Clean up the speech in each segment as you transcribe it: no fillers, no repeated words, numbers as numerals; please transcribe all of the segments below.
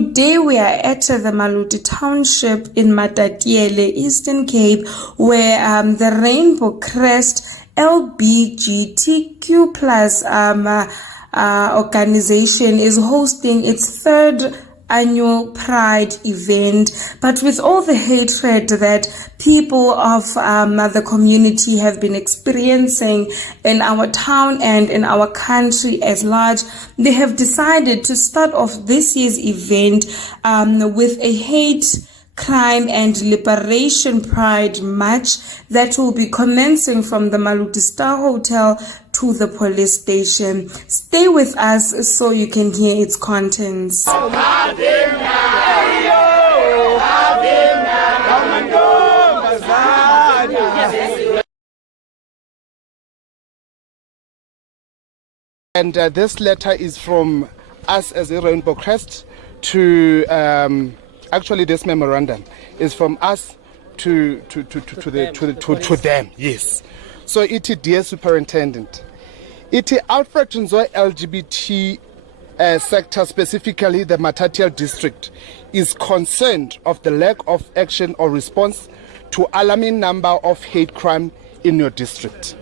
Today we are at the Maluti Township in Matatiele, Eastern Cape, where the Rainbow Crest LGBTQ plus organization is hosting its third annual Pride event. But with all the hatred that people of the community have been experiencing in our town and in our country at large, they have decided to start off this year's event with a hate crime and liberation pride march that will be commencing from the Maluti Star Hotel to the police station. Stay with us so you can hear its contents. And this letter is from us as a Rainbow Crest to actually this memorandum is from us to them. Yes. So it dear superintendent, it Alfred Nzo LGBT sector, specifically the Matatiele district, is concerned of the lack of action or response to alarming number of hate crime in your district.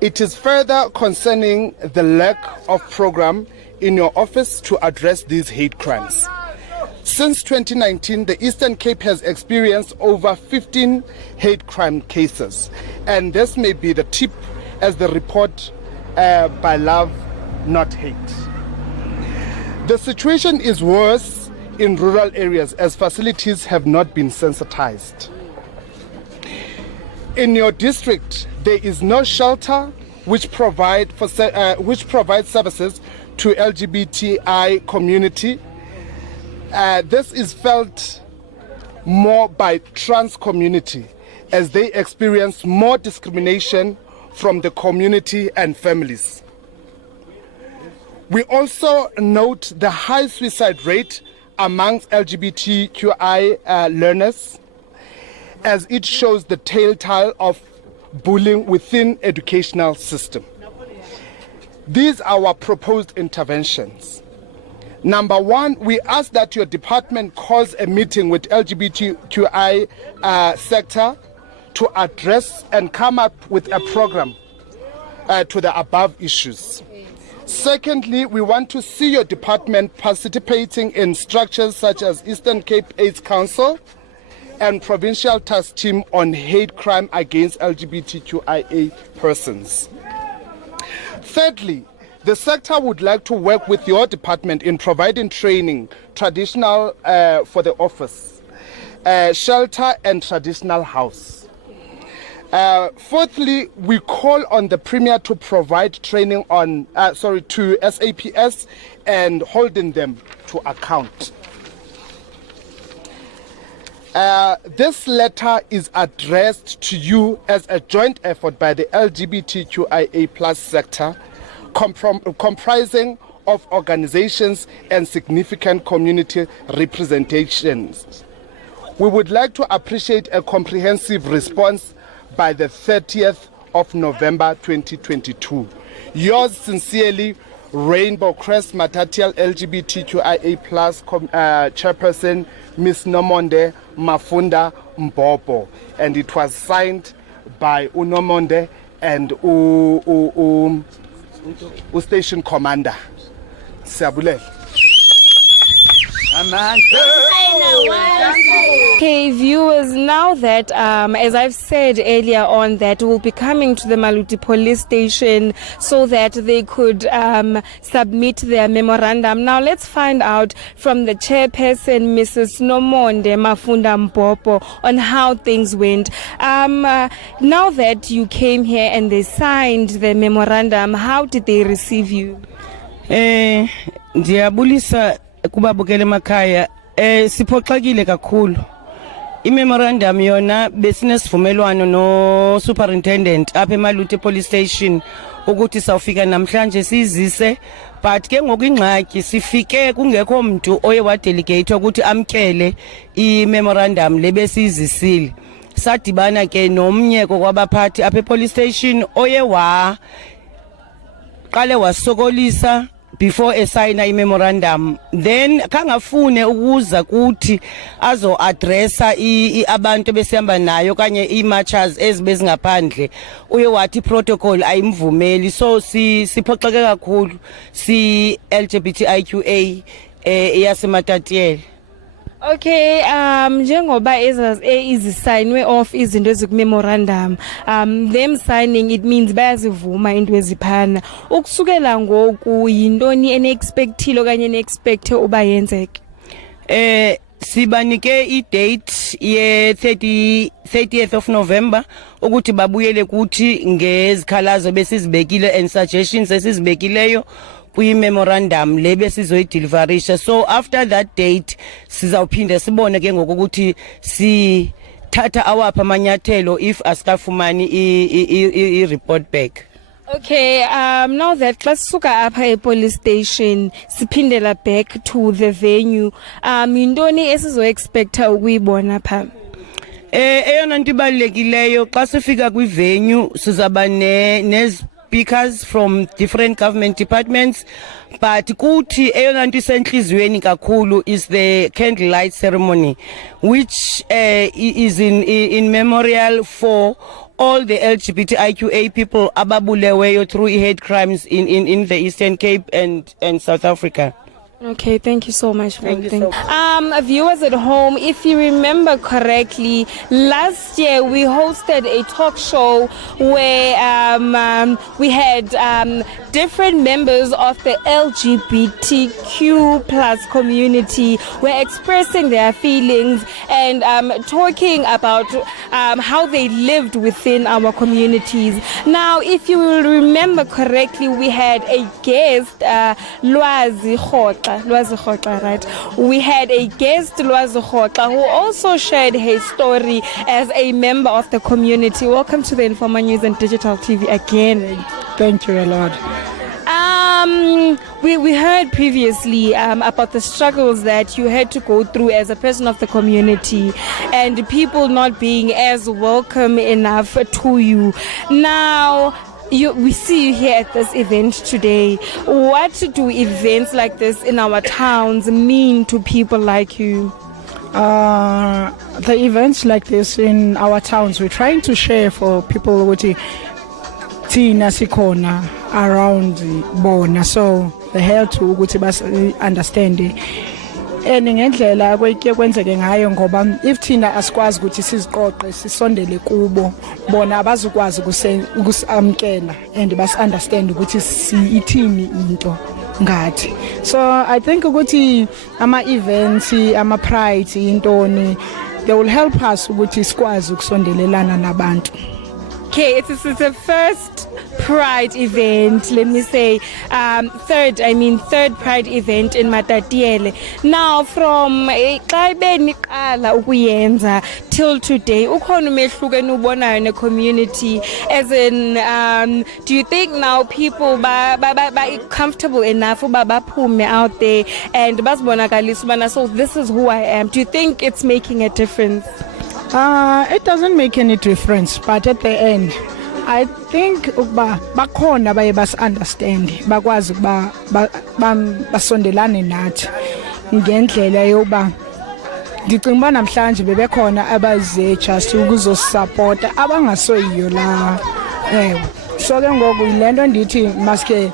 It is further concerning the lack of program in your office to address these hate crimes. Since 2019, the Eastern Cape has experienced over 15 hate crime cases, and this may be the tip as the report by Love Not Hate. The situation is worse in rural areas as facilities have not been sensitized. In your district, there is no shelter which provides services to LGBTI community. This is felt more by trans community as they experience more discrimination from the community and families. We also note the high suicide rate amongst LGBTQI learners, as it shows the telltale of bullying within educational system. These are our proposed interventions. Number one, we ask that your department calls a meeting with LGBTQI sector to address and come up with a program to the above issues. Secondly, we want to see your department participating in structures such as Eastern Cape AIDS Council and Provincial Task Team on Hate Crime Against LGBTQIA persons. Thirdly, the sector would like to work with your department in providing training, traditional for the office, shelter and traditional house. Fourthly, we call on the Premier to provide training on, to SAPS and holding them to account. This letter is addressed to you as a joint effort by the LGBTQIA plus sector, comprising of organizations and significant community representations. We would like to appreciate a comprehensive response by the 30th of November 2022. Yours sincerely, Rainbow Crest Matatiele LGBTQIA plus chairperson, Ms. Nomonde Mafunda Mbobo. And it was signed by Unomonde and Station Commander. Siabule. Okay, viewers, now that, as I've said earlier on, that we'll be coming to the Maluti police station so that they could submit their memorandum. Now let's find out from the chairperson, Mrs. Nomonde Mafunda Mpopo, on how things went. Now that you came here and they signed the memorandum, how did they receive you? Ndiyabulisa kubabukele emakhaya siphoxekile kakhulu. Imemorandum yona besinesivumelwano no superintendent apha eMaluti police station ukuthi sawufika namhlanje sizise, but ke ngokungxaki sifike kungekho umuntu oye wadelegate ukuthi amkele imemorandum lebesizisile. Sadibana ke nomnyeko kwabaphathi apha epolice station oye qale wasokolisa before assigna memorandum, then kangafune ukuza kuthi azo addressa abantu besihamba nayo kanye marchers ezibezingaphandle uye wathi protocol ayimvumeli. So siphoxeke kakhulu si LGBTQA yaseMatatiele. Okay, njengoba izisignwe off izinto ezikumemorandum, them signing it means bayazivuma into eziphana. Ukusukela ngoku yintoni ene-expectile okanye ene-expecte uba yenzeke? Sibanike i-date ye 30th of November ukuthi babuyele kuthi ngezikhalazo besizibekile and suggestions esizibekileyo kwi-memorandum le besizoyideliverisha. So after that date sizawuphinda sibone ke ngokuthi sithatha awapha amanyathelo if asitafumani i-report back. Okay, now that klasisuka apha police station siphindela back to the venue, yintoni esizo-expecta ukuyibona pha? Eyona nto ibalulekileyo xa sifika kwi-venue sizaba speakers from different government departments, but kuthi eyona nto isenhlizweni kakhulu is the candlelight ceremony, which is in memorial for all the LGBTQA people ababuleweyo through hate crimes in the Eastern Cape and South Africa. Okay, thank you so much. Thank you so much. Viewers at home, if you remember correctly, last year we hosted a talk show where we had different members of the LGBTQ plus community were expressing their feelings and talking about how they lived within our communities. Now, if you will remember correctly, we had a guest, Lwazi Khotla, right? We had a guest, Lwazi Khotla, who also shared his story as a member of the community. Welcome to the Informa News and Digital TV again. Thank you a lot. We heard previously about the struggles that you had to go through as a person of the community and people not being as welcome enough to you. Now, we see you here at this event today. What do events like this in our towns mean to people like you? The events like this in our towns, we're trying to share for people with Tina Sikona around Bona, so they help to understand it. Ngendlela kwenzeke ngayo ngoba if thina asikwazi ukuthi siziqoqe sisondele kubo bona abazukwazi ukusamkela and bas-understand ukuthi ithini into ngathi. So I think ukuthi ama-events ama-pride intoni they will help us ukuthi sikwazi ukusondelelana nabantu. Okay, it's the first Pride event, let me say, third Pride event in Matatiele. Now, from ukuyenza till today, ukhona umehluko eniwubonayo in the community, as in, do you think now people ba comfortable enough uba baphume out there and bazibonakalisa ubana so this is who I am? Do you think it's making a difference? It doesn't make any difference, but at the end I think bakhona baye bas-understand bakwazi basondelane nathi ngendlela yoba ndicinga uba namhlanje bebekhona abaze just ukuzosupporta abangasoyiyo la. So ke ngoku yilento ndithi maske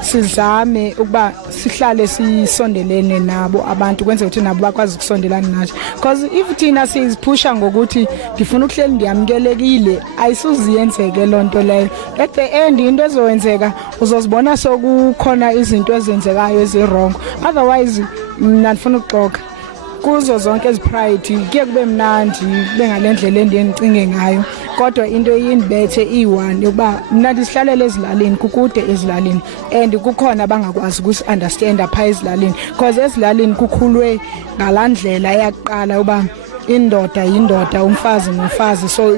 sizame ukuba sihlale sisondelene nabo abantu kwenze ukuthi nabo bakwazi ukusondelana nathi, because if thina siziphusha ngokuthi ngifuna ukuhleli ndiyamkelekile ayisuziyenzeke lonto leyo. At the end into ezowenzeka uzozibona sokukhona izinto ezenzekayo ezirong. Otherwise mina ndifuna ukuxoxa kuzo zonke ezipride kuye kube mnandi bengalendlela endiye ndicinge ngayo, kodwa into eyindibethe iyi-one yokuba mna ndisihlalele ezilalini kukude ezilalini and kukhona bangakwazi ukusi-understanda phaa ezilalini, because ezilalini kukhulwe ngalaa ndlela yakuqala uba indoda yindoda umfazi ngumfazi, so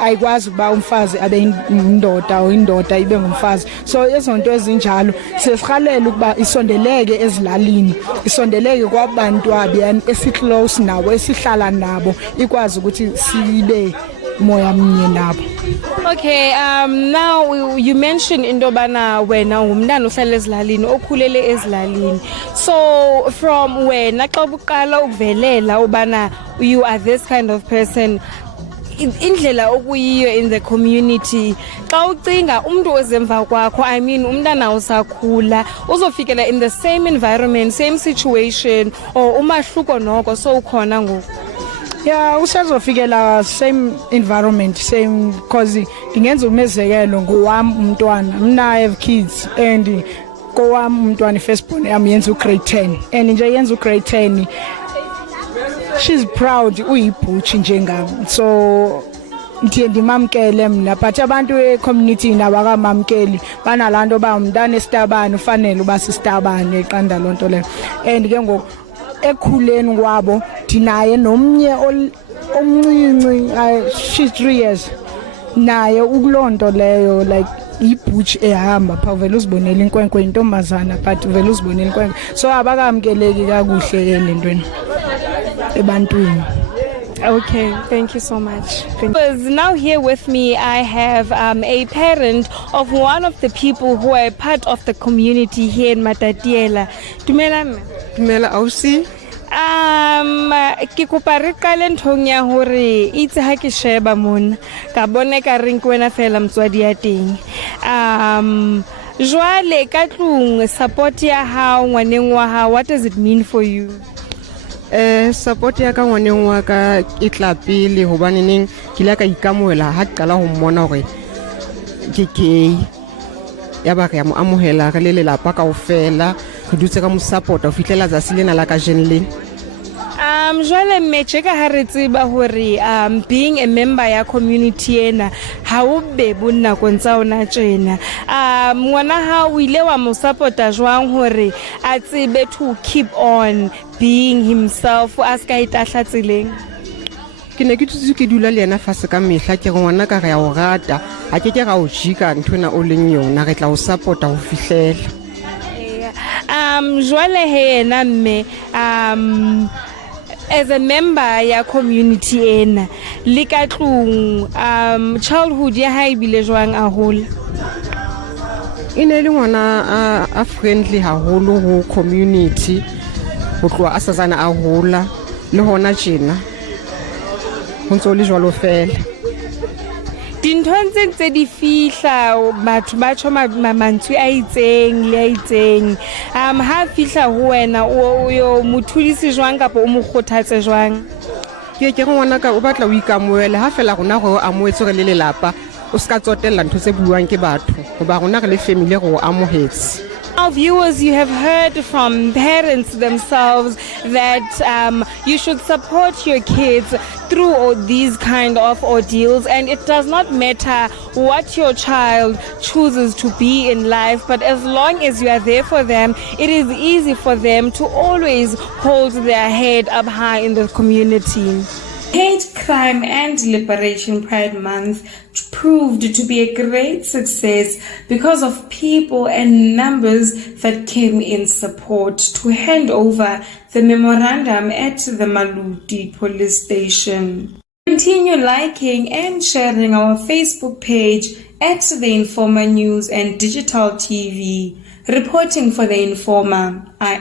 ayikwazi ukuba umfazi abe indoda or indoda ibe ngumfazi. So ezo nto ezinjalo sesirhalela ukuba isondeleke ezilalini, isondeleke kwabantu abiyani esiclose nabo esihlala nabo ikwazi ukuthi sibe moya mnye nabo. Okay, now you mentioned indobana wena umntana ohlala ezilalini okhulele ezilalini. So from wena xa uqala ukuvelela ubana you are this kind of person, indlela okuyiyo in the community, xa ucinga umuntu ozemva kwakho, I mean umntana usakhula uzofikela in the same environment, same situation, or umahluko noko so ukhona ngoku? Yeah, usazofikela same environment, same, cause ngingenza umezekelo ngowami umntwana, mina I have kids and kowami umntwana firstborn yami yenza grade 10 and nje yenza grade 10, she's proud uyibhuchi njengami, so ndiye ndimamkele mina, but abantu e-community nabakamamkeli banalanto ba umntana esitabane ufanele uba sisitabane eqanda lonto leyo. And ke ngoku ekhuleni kwabo dinaye nomnye omncinci, she's 3 years naye ukulonto leyo, like ibhuchi ehamba pha vele uzibonela inkwenkwe intombazana but vele uzibonela inkwenkwe, so abakamkeleki kakuhle elentweni ebantwini. Okay, thank you so much. Because now here with me, I have a parent of one of the people who are part of the community here in Matatiela. Dumela ausi. Ke kopa re qale nthong ya hore itse ha ke sheba mona ka bone ka reng ke wena fela motswadi ya teng. Jwale ka tlung support ya hao ngwaneng wa hao, what does it mean for you? Support ya ka ngwaneng wa ka e tla pele hobane neng ke la ka ikamohela ha qala ho mmona hore ke gay, ya ba re ya mo amohela re le lelapa kaofela, re dutse ka mo support ho fihlela tsa silena la ka jenle. Jwale mmeche ka ha re tseba hore being a member ya community ena ha o be bonna kontsa ona tjena, ngwana ha o ile wa mo supporta jwang hore a tsebe to keep on being himself a ska itahla tseleng? Ke ne ke tsitse ke dula le yena fase ka mehla ke re ngwana ka re ya o rata a ke ra o jika nthona o leng yona, re tla o supporta ho fihlela. Jwale he ena mme as a member ya community ena le ka tlung childhood ya hae bile jwang a hola? Ine le ngwana a friendly haholo ho community, ho tloha a sazana a hola le hona tjena ho ntso le jwalo fela. Dinthong tse di fihla batho ba tjho mantswe a itseng le a itseng, ha fihla ho wena o yo mothudisi jwang kapa o mo kgothatse jwang? Ke ngwana ka o batla o ikamoela ha fela rona go amoetse re le lelapa, o ska tsotella ntho tse buang ke batho hoba rona re le family go amohetse. Now viewers, you have heard from parents themselves that you should support your kids through all these kind of ordeals, and it does not matter what your child chooses to be in life, but as long as you are there for them, it is easy for them to always hold their head up high in the community. Hate Crime and Liberation Pride Month proved to be a great success because of people and numbers that came in support to hand over the memorandum at the Maluti police station. Continue liking and sharing our Facebook page at The Informer News and Digital TV. Reporting for The Informer,